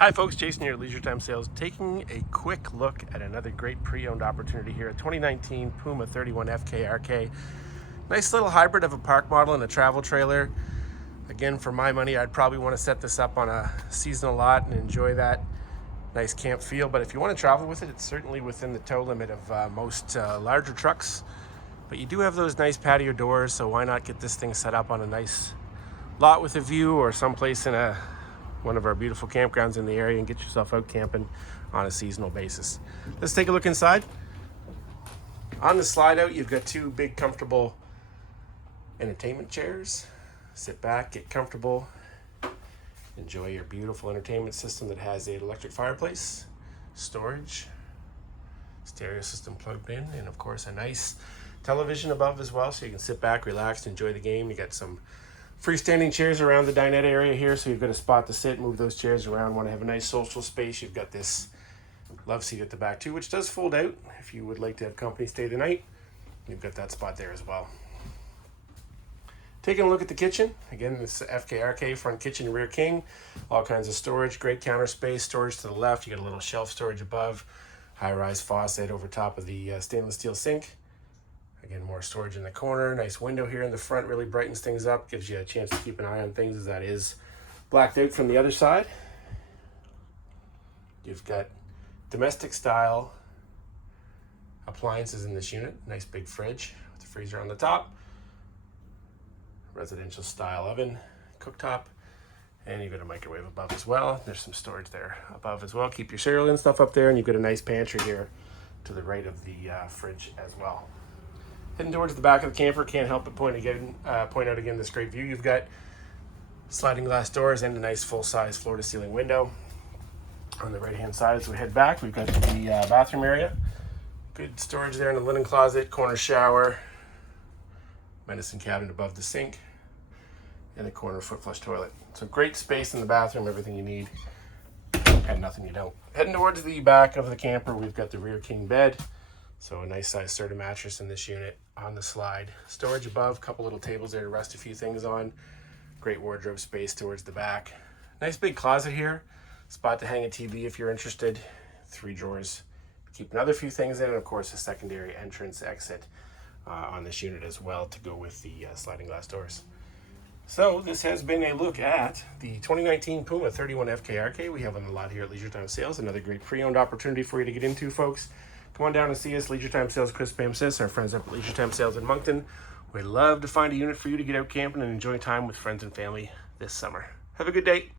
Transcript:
Hi folks, Jason here at Leisure Time Sales, taking a quick look at another great pre-owned opportunity here, a 2019 Puma 31FKRK. Nice little hybrid of a park model and a travel trailer. Again, for my money, I'd probably want to set this up on a seasonal lot and enjoy that nice camp feel. But if you want to travel with it, it's certainly within the tow limit of most larger trucks. But you do have those nice patio doors, so why not get this thing set up on a nice lot with a view or someplace in one of our beautiful campgrounds in the area and get yourself out camping on a seasonal basis. Let's take a look inside. On the slide out, you've got two big comfortable entertainment chairs. Sit back, get comfortable, enjoy your beautiful entertainment system that has an electric fireplace, storage, stereo system plugged in, and of course a nice television above as well, so you can sit back, relax, enjoy the game. You got some freestanding chairs around the dinette area here, so you've got a spot to sit, move those chairs around. Want to have a nice social space, you've got this love seat at the back too, which does fold out if you would like to have company stay the night. You've got that spot there as well. Taking a look at the kitchen, again, this FKRK front kitchen, rear king, all kinds of storage, great counter space, storage to the left. You got a little shelf storage above, high-rise faucet over top of the stainless steel sink. Again, more storage in the corner, nice window here in the front, really brightens things up, gives you a chance to keep an eye on things as that is blacked out from the other side. You've got domestic style appliances in this unit, nice big fridge with the freezer on the top, residential style oven, cooktop, and you've got a microwave above as well. There's some storage there above as well. Keep your cereal and stuff up there, and you've got a nice pantry here to the right of the fridge as well. Heading towards the back of the camper, can't help but point out again this great view. You've got sliding glass doors and a nice full-size floor-to-ceiling window. On the right-hand side, as we head back, we've got the bathroom area. Good storage there in the linen closet, corner shower, medicine cabinet above the sink, and the corner foot flush toilet. So great space in the bathroom, everything you need, and nothing you don't. Heading towards the back of the camper, we've got the rear king bed. So a nice size Serta mattress in this unit on the slide. Storage above, couple little tables there to rest a few things on. Great wardrobe space towards the back. Nice big closet here. Spot to hang a TV if you're interested. 3 drawers. Keep another few things in, and of course a secondary entrance exit on this unit as well to go with the sliding glass doors. So this has been a look at the 2019 Puma 31FKRK we have on the lot here at Leisure Time Sales. Another great pre-owned opportunity for you to get into, folks. Come on down and see us, Leisure Time Sales, Chris Bamsis, our friends up at Leisure Time Sales in Moncton. We'd love to find a unit for you to get out camping and enjoy time with friends and family this summer. Have a good day.